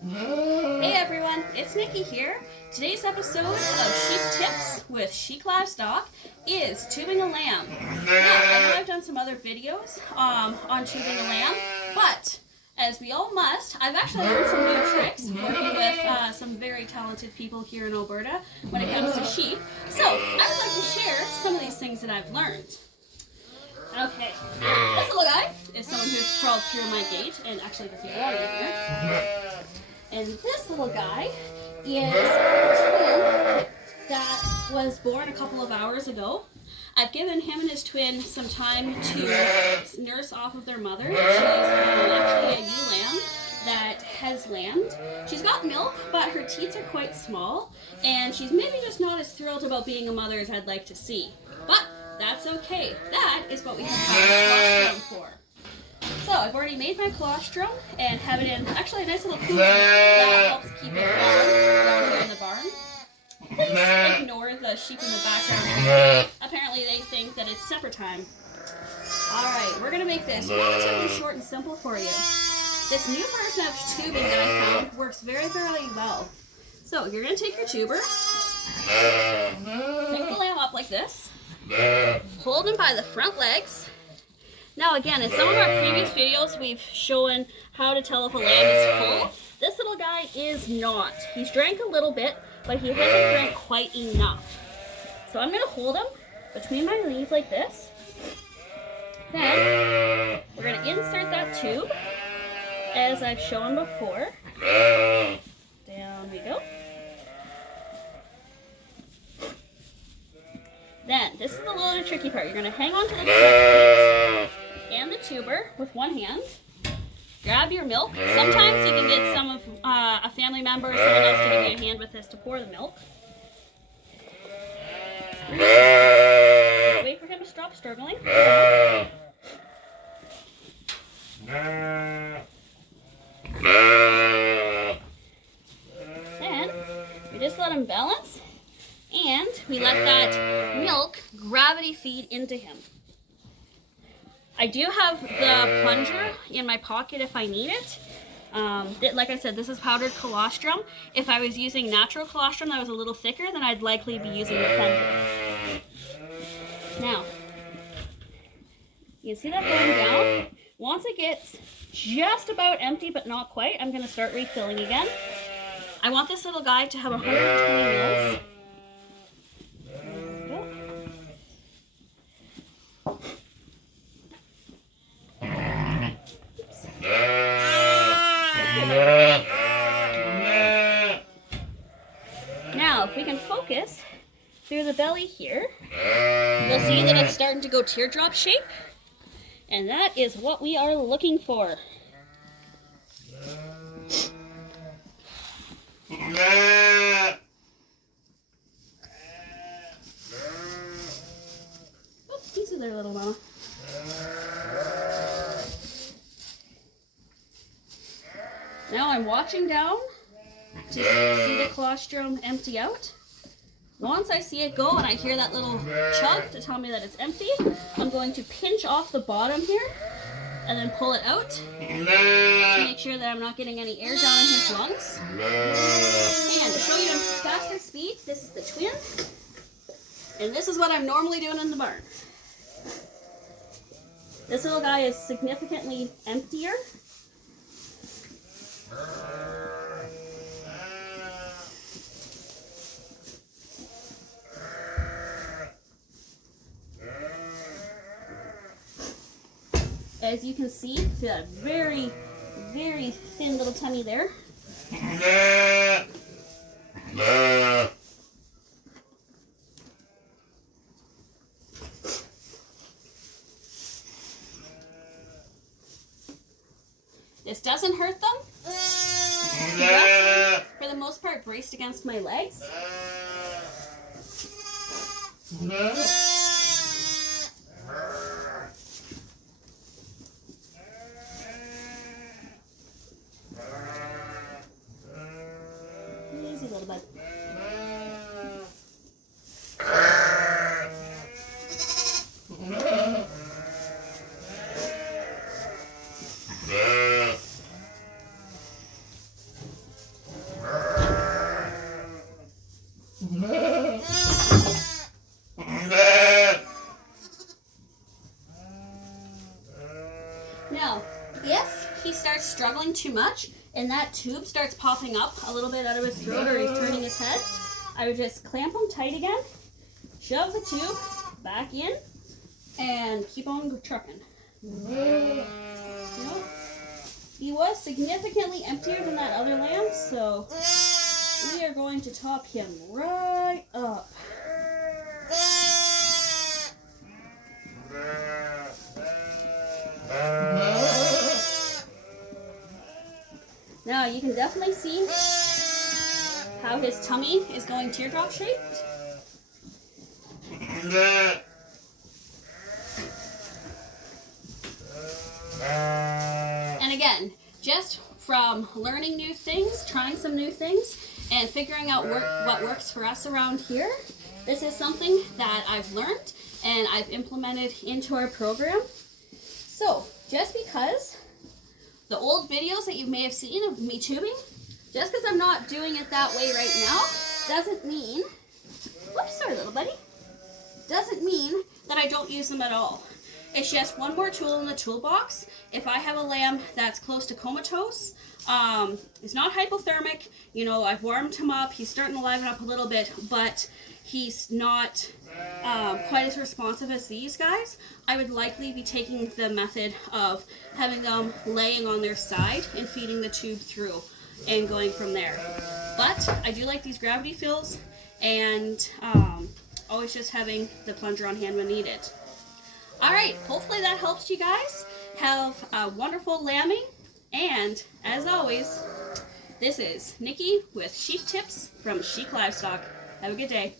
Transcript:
Hey everyone, it's Nikki here. Today's episode of Sheep Tips with She Class Doc is tubing a lamb. Now, I know I've done some other videos on tubing a lamb, but as we all must, I've actually learned some new tricks working with some very talented people here in Alberta when it comes to sheep. So, I would like to share some of these things that I've learned. Okay, this little guy is someone who's crawled through my gate and actually doesn't belong in here. And this little guy is a twin that was born a couple of hours ago. I've given him and his twin some time to nurse off of their mother. She's actually a ewe lamb that has lambed. She's got milk, but her teats are quite small, and she's maybe just not as thrilled about being a mother as I'd like to see. But that's okay. That is what we have colostrum for. So I've already made my colostrum and have it in actually a nice little koozie that helps keep it warm down here in the barn. Please ignore the sheep in the background. Apparently they think that it's supper time. Alright, we're going to make this relatively short and simple for you. This new version of tubing that I found works very, very well. So you're going to take your tuber, pick the lamb up like this, hold him by the front legs. Now again, in some of our previous videos, we've shown how to tell if a lamb is full. This little guy is not. He's drank a little bit, but he hasn't drank quite enough. So I'm going to hold him between my knees like this. Then, we're going to insert that tube, as I've shown before. Down we go. Then, this is the little tricky part. You're going to hang on to the teat and the tuber with one hand. Grab your milk. Sometimes you can get some of a family member or someone else to give you a hand with this to pour the milk. Just wait for him to stop struggling. Then, we just let him balance, and we let that milk gravity feed into him. I do have the plunger in my pocket if I need it. Like I said, this is powdered colostrum. If I was using natural colostrum that was a little thicker, then I'd likely be using the plunger. Now, you can see that going down. Once it gets just about empty, but not quite, I'm going to start refilling again. I want this little guy to have 120 mils. Now, if we can focus through the belly here, you'll see that it's starting to go teardrop shape, and that is what we are looking for. Oops, easy there, little mama. Now I'm watching down to see the colostrum empty out. Once I see it go and I hear that little chug to tell me that it's empty, I'm going to pinch off the bottom here and then pull it out to make sure that I'm not getting any air down in his lungs. And to show you in faster speed, this is the twin, and this is what I'm normally doing in the barn. This little guy is significantly emptier. As you can see, that very, very thin little tummy there. This doesn't hurt them. He's for the most part braced against my legs. Easy little bud. starts struggling too much and that tube starts popping up a little bit out of his throat or he's turning his head, I would just clamp him tight again, shove the tube back in, and keep on trucking. He was significantly emptier than that other lamb, so we are going to top him right up. Now you can definitely see how his tummy is going teardrop shaped. And again, just from learning new things, trying some new things, and figuring out what works for us around here, this is something that I've learned and I've implemented into our program. So, just because the old videos that you may have seen of me tubing, just because I'm not doing it that way right now, doesn't mean, whoops, sorry little buddy, doesn't mean that I don't use them at all. It's just one more tool in the toolbox. If I have a lamb that's close to comatose, he's not hypothermic, you know, I've warmed him up, he's starting to liven up a little bit, but he's not quite as responsive as these guys, I would likely be taking the method of having them laying on their side and feeding the tube through and going from there. But I do like these gravity fills and always just having the plunger on hand when needed. Alright, hopefully that helps you guys have a wonderful lambing, and as always, this is Nikki with Sheep Tips from Chic Livestock. Have a good day.